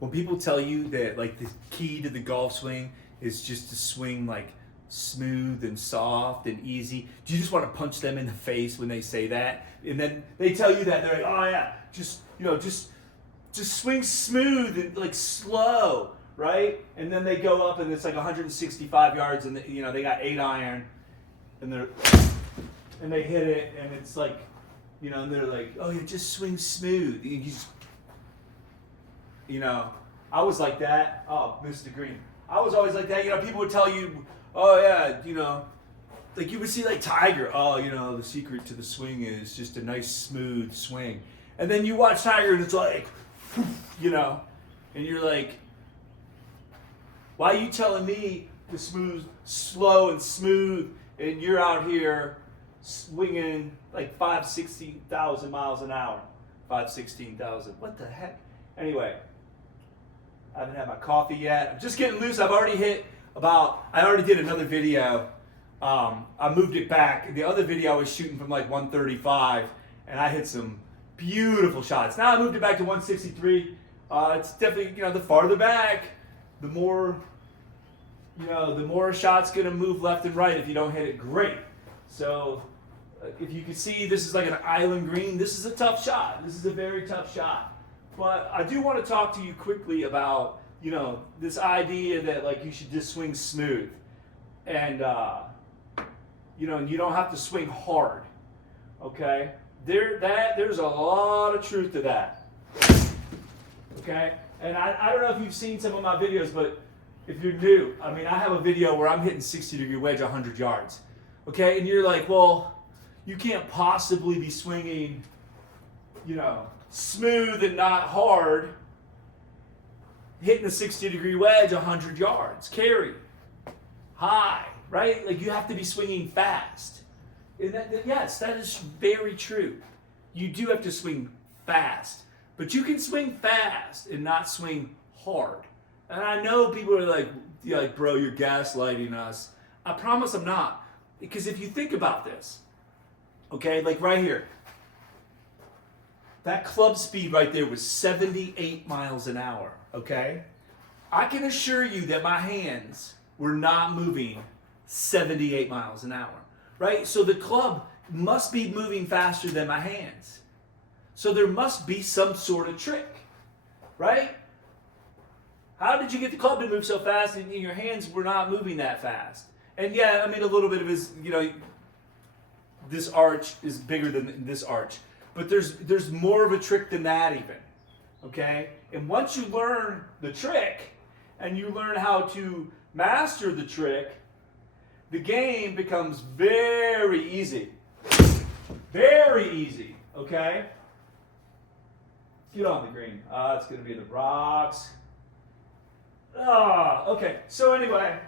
when people tell you that like the key to the golf swing is just to swing like smooth and soft and easy, do you just want to punch them in the face when they say that? And then they tell you that, they're like, oh yeah, just swing smooth and like slow, right? And then they go up and it's like 165 yards and they got 8-iron and they hit it and it's like, and they're like, oh yeah, just swing smooth. You just, I was like that. Oh, Mr. Green. I was always like that. People would tell you, oh yeah, like you would see like Tiger. Oh, the secret to the swing is just a nice smooth swing. And then you watch Tiger and it's like, and you're like, why are you telling me to smooth, slow and smooth, and you're out here swinging like 16,000 miles an hour? 16,000. What the heck? Anyway. I haven't had my coffee yet. I'm just getting loose. I already did another video. I moved it back. The other video I was shooting from like 135 and I hit some beautiful shots. Now I moved it back to 163. It's definitely, the farther back, the more a shot's gonna move left and right if you don't hit it great. So if you can see, this is like an island green. This is a tough shot. This is a very tough shot. But I do want to talk to you quickly about, this idea that like you should just swing smooth, and and you don't have to swing hard. Okay, there's a lot of truth to that. Okay, and I don't know if you've seen some of my videos, but if you're new, I have a video where I'm hitting 60-degree wedge 100 yards. Okay, and you're like, well, you can't possibly be swinging, smooth and not hard, hitting a 60-degree wedge 100 yards, carry, high, right? Like you have to be swinging fast. And yes, that is very true. You do have to swing fast, but you can swing fast and not swing hard. And I know people are like, bro, you're gaslighting us. I promise I'm not. Because if you think about this, okay, like right here, that club speed right there was 78 miles an hour, okay? I can assure you that my hands were not moving 78 miles an hour, right? So the club must be moving faster than my hands. So there must be some sort of trick, right? How did you get the club to move so fast and your hands were not moving that fast? And yeah, a little bit of his, this arch is bigger than this arch. But there's more of a trick than that even, okay? And once you learn the trick and you learn how to master the trick, the game becomes very easy. Very easy, okay? Get on the green. It's going to be the rocks. Okay. So anyway,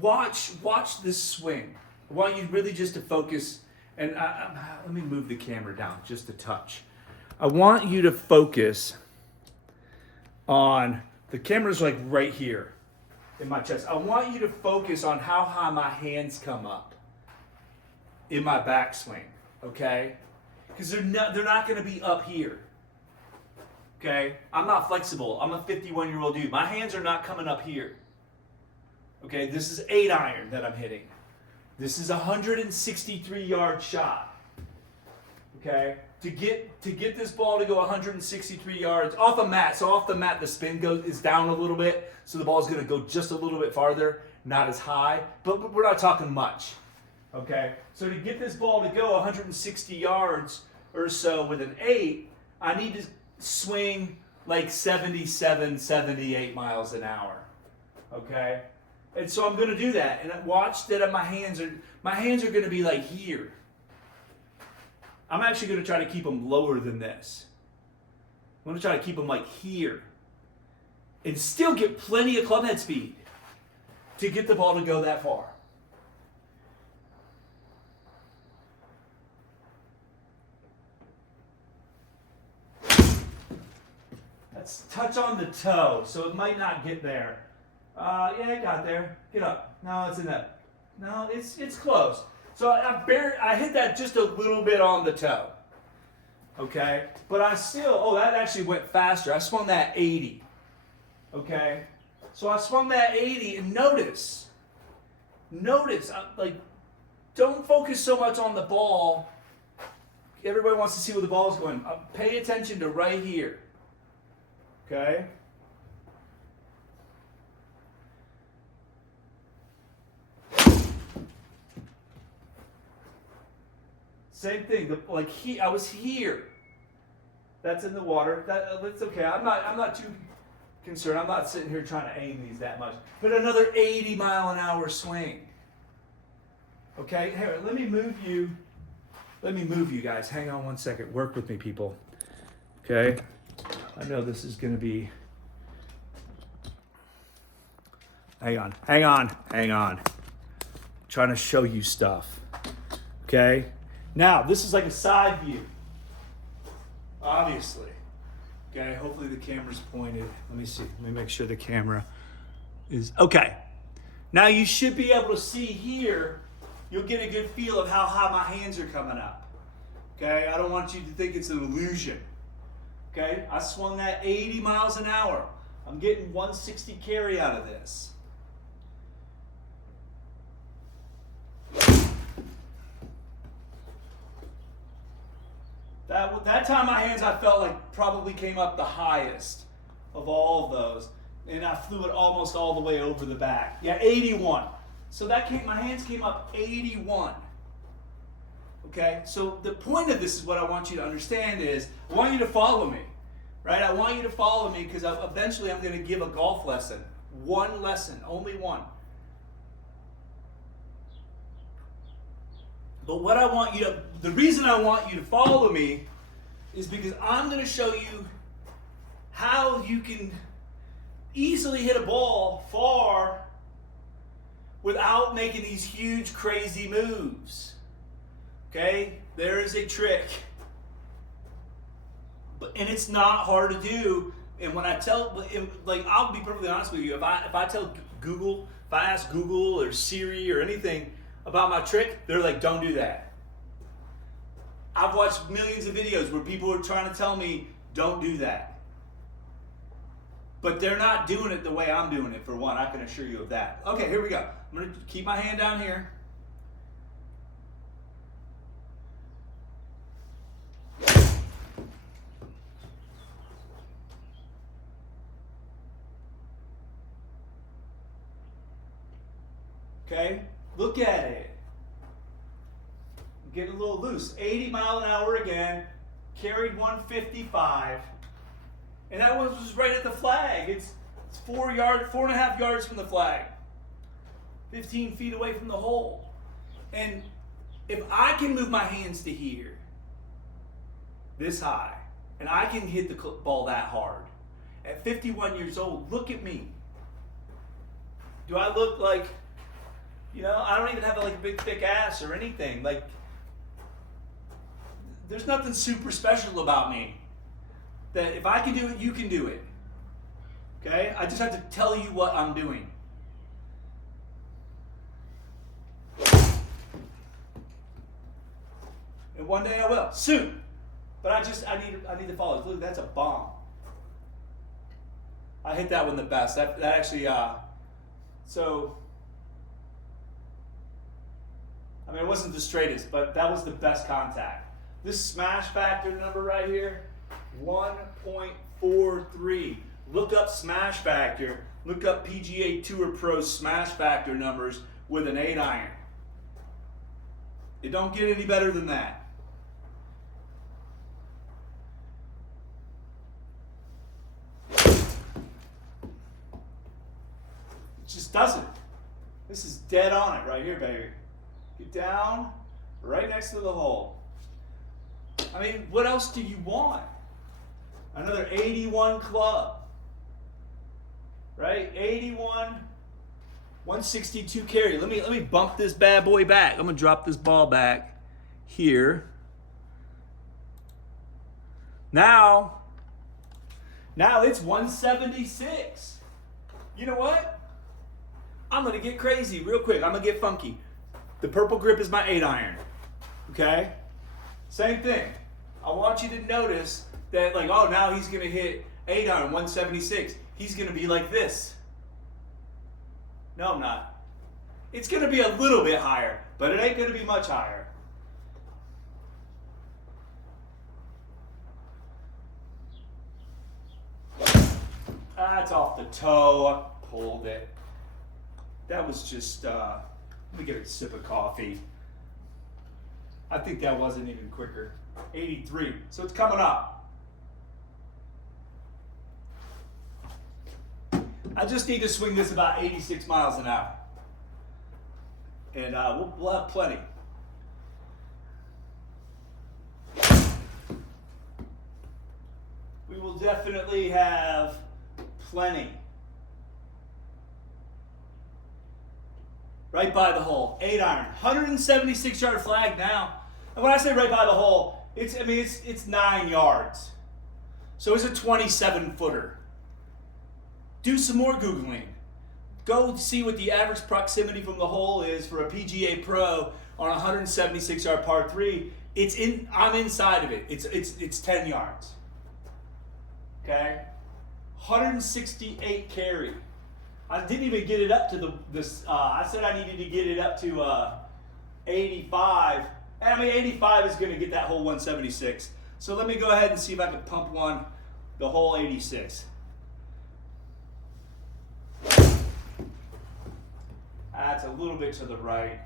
watch this swing. I want you really just to focus, and let me move the camera down just a touch. I want you to focus on, the camera's like right here in my chest. I want you to focus on how high my hands come up in my backswing, okay? Because they're not going to be up here, okay? I'm not flexible. I'm a 51-year-old dude. My hands are not coming up here. Okay, this is 8-iron that I'm hitting. This is a 163-yard shot. Okay, to get this ball to go 163 yards off a mat. So off the mat, the spin is down a little bit, so the ball is going to go just a little bit farther, not as high, but we're not talking much. Okay, so to get this ball to go 160 yards or so with an 8, I need to swing like 77, 78 miles an hour. Okay. And so I'm going to do that, and watch that my hands are going to be like here. I'm actually going to try to keep them lower than this. I'm going to try to keep them like here, and still get plenty of club head speed to get the ball to go that far. Let's touch on the toe, so it might not get there. Yeah, it got there. Get up. No, it's in that. No, it's close. So I hit that just a little bit on the toe. Okay? But I still, oh, that actually went faster. I swung that 80. Okay? So I swung that 80 and notice, like, don't focus so much on the ball. Everybody wants to see where the ball is going. Pay attention to right here. Okay? Same thing. I was here. That's in the water. That's okay. I'm not too concerned. I'm not sitting here trying to aim these that much. But another 80-mile-an-hour swing. Okay. Here, let me move you. Let me move you guys. Hang on one second. Work with me, people. Okay. I know this is going to be. Hang on. I'm trying to show you stuff. Okay. Now, this is like a side view, obviously. Okay, hopefully the camera's pointed. Let me see. Let me make sure the camera is, okay. Now you should be able to see here, you'll get a good feel of how high my hands are coming up. Okay, I don't want you to think it's an illusion. Okay, I swung that 80 miles an hour. I'm getting 160 carry out of this. That time my hands, I felt like probably came up the highest of all of those. And I flew it almost all the way over the back. Yeah, 81. So my hands came up 81. Okay, so the point of this is what I want you to understand is, I want you to follow me. Right, I want you to follow me because eventually I'm going to give a golf lesson. One lesson, only one. But the reason I want you to follow me is because I'm going to show you how you can easily hit a ball far without making these huge, crazy moves. Okay? There is a trick. And it's not hard to do. And when I I'll be perfectly honest with you. If I ask Google or Siri or anything about my trick, they're like, don't do that. I've watched millions of videos where people are trying to tell me, don't do that. But they're not doing it the way I'm doing it, for one. I can assure you of that. Okay, here we go. I'm going to keep my hand down here. Okay, look at it. I'm getting a little loose. 80 mile an hour again, carried 155. And that one was right at the flag. It's 4.5 yards from the flag. 15 feet away from the hole. And if I can move my hands to here, this high, and I can hit the ball that hard, at 51 years old, look at me. Do I look like, I don't even have like a big thick ass or anything. Like, there's nothing super special about me. That if I can do it, you can do it. Okay? I just have to tell you what I'm doing. And one day I will. Soon. But I need to follow. Look, that's a bomb. I hit that one the best. That actually, it wasn't the straightest, but that was the best contact. This smash factor number right here, 1.43. Look up smash factor. Look up PGA Tour Pro smash factor numbers with an 8-iron. It don't get any better than that. It just doesn't. This is dead on it right here, baby. Get down right next to the hole. What else do you want? Another 81 club. Right? 81, 162 carry. Let me bump this bad boy back. I'm going to drop this ball back here. Now it's 176. You know what? I'm going to get crazy real quick. I'm going to get funky. The purple grip is my 8-iron. Okay? Same thing. I want you to notice that, like, oh, now he's going to hit 8-iron, 176. He's going to be like this. No, I'm not. It's going to be a little bit higher, but it ain't going to be much higher. That's off the toe. I pulled it. That was just, let me get a sip of coffee. I think that wasn't even quicker. 83. So it's coming up. I just need to swing this about 86 miles an hour. And we'll have plenty. We will definitely have plenty. Right by the hole, 8-iron, 176-yard flag now. And when I say right by the hole, it's 9 yards. So it's a 27-footer. Do some more Googling. Go see what the average proximity from the hole is for a PGA Pro on a 176-yard par 3. I'm inside of it. It's 10 yards. Okay? 168 carry. I didn't even get it up to I said I needed to get it up to 85. And 85 is going to get that whole 176. So let me go ahead and see if I can pump the whole 86. That's a little bit to the right.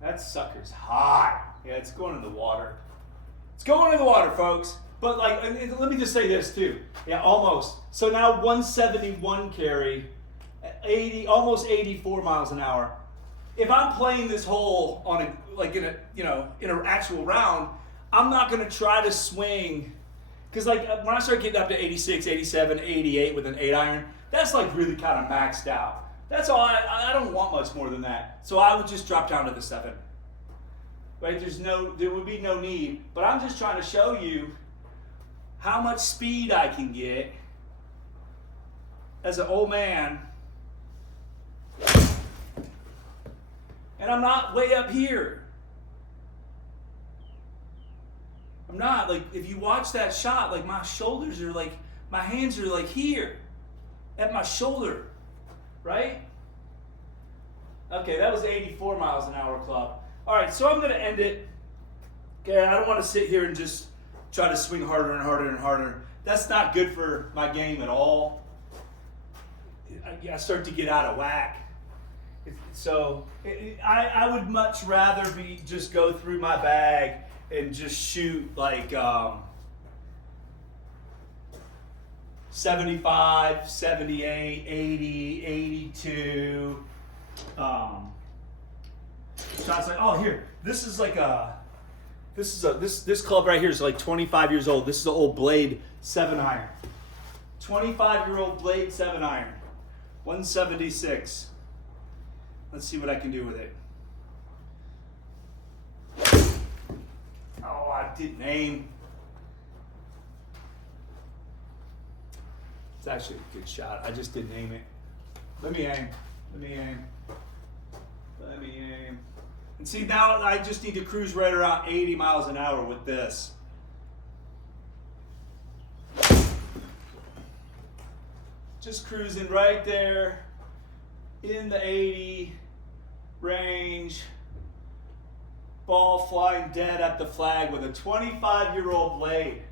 That sucker's hot. Yeah, it's going in the water. It's going in the water, folks. But and let me just say this too. Yeah, almost. So now 171 carry, almost 84 miles an hour. If I'm playing this hole in an actual round, I'm not going to try to swing, because when I start getting up to 86, 87, 88 with an 8-iron, that's really kind of maxed out. That's all. I don't want much more than that. So I would just drop down to the 7. Right? There would be no need. But I'm just trying to show you how much speed I can get as an old man. And I'm not way up here. I'm not. If you watch that shot, my shoulders are my hands are here at my shoulder. Right? Okay, that was 84 miles an hour club. All right, so I'm going to end it. Okay, I don't want to sit here and just try to swing harder and harder and harder. That's not good for my game at all. I start to get out of whack. So I would much rather just go through my bag and just shoot 75, 78, 80, 82. Shots here. This is this club right here is 25 years old. This is the old Blade 7-iron. 25-year-old Blade 7-iron. 176. Let's see what I can do with it. Oh, I didn't aim. It's actually a good shot. I just didn't aim it. Let me aim. And see, now I just need to cruise right around 80 miles an hour with this. Just cruising right there in the 80 range. Ball flying dead at the flag with a 25-year-old blade.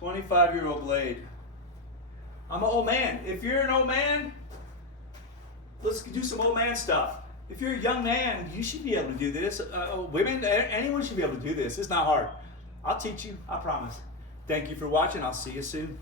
25-year-old blade. I'm an old man. If you're an old man, let's do some old man stuff. If you're a young man, you should be able to do this. Women, anyone should be able to do this. It's not hard. I'll teach you, I promise. Thank you for watching. I'll see you soon.